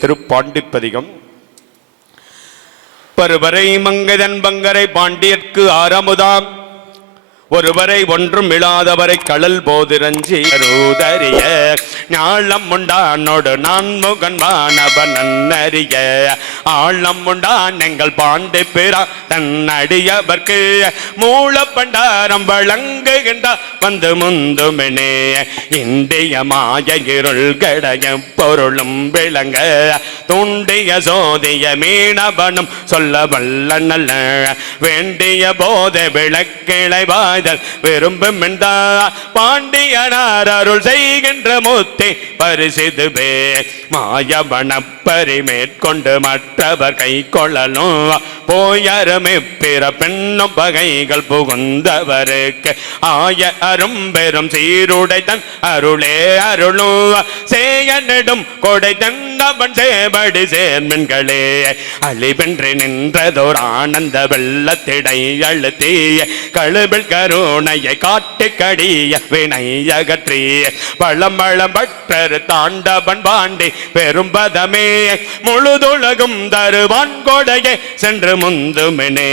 திருப்பாண்டிப்பதிகம். பருவரை மங்கதன் பங்கரை பாண்டியர்க்கு ஆரமுதாம் ஒருவரை ஒன்றும் இழாதவரை கடல் போதிரஞ்சி ரூதறிய ஞாழம் உண்டானோடு நான் முகன்வானவன் நன்னறிய ஆழம் உண்டான் எங்கள் பாண்டி பிறா தன்னடியவர்க்கு. மூல பண்டாரம் வழங்குகின்ற வந்து முந்துமினே. இந்திய மாய இருள் கடைய பொருளும் விளங்க. தூண்டிய சோதிய மீனவனும் சொல்ல வல்ல நல்ல. வேண்டிய போத விளக்கிளை காதல் விரும்பும் பாண்டியனார் அருள் செய்கின்ற முத்தி பரிசிதுவே. மாயவனப்பரி மேற்கொண்டு மற்றவர் கை கொள்ளலும். போயருமே பிற பெண்ணும் பகைகள் புகுந்தவருக்கு. ஆய அரும் பெரும் சீருடை தன் அருளே அருளும். சேயனிடும் நெடும் கொடை தன்னவன் சேபடி சேர்மென்களே அழிவென்று நின்றதோர் ஆனந்த வெள்ளத்திடை அழுத்தி கழுபில் கருணையை காட்டு கடிய வினை அகற்றி பழம் பழம் பற்றரு தாண்டவன் பாண்டி பெரும்பதமே. முழுதுலகும் தருவான் கொடையே சென்று முந்துமினே.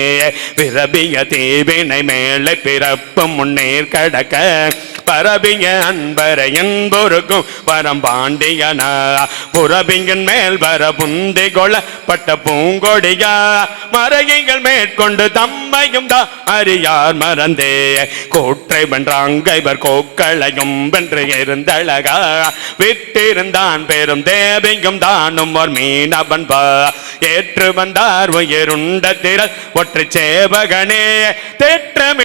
விரபிய தீவினை மேலே பிறப்பு முன்னேர் கடக்க பரபிங்க அன்பர என்பொருக்கும் வரம் பாண்டியனா புறபிங்கன் மேல் வர புந்தி கொள்ளப்பட்ட பூங்கொடியா. மறைகள் மேற்கொண்டு தம்மையும் தா அறியார் மறந்தே. கூற்றை வென்றாங்க இவர் கோக்களையும் வென்று இருந்தழகா விட்டிருந்தான் பெரும் தேவையும் தானும் ஒரு மீனவன் பா. ஏற்று வந்தார் உயிருண்ட திரள் ஒற்றை சேவகனே. தேற்றமே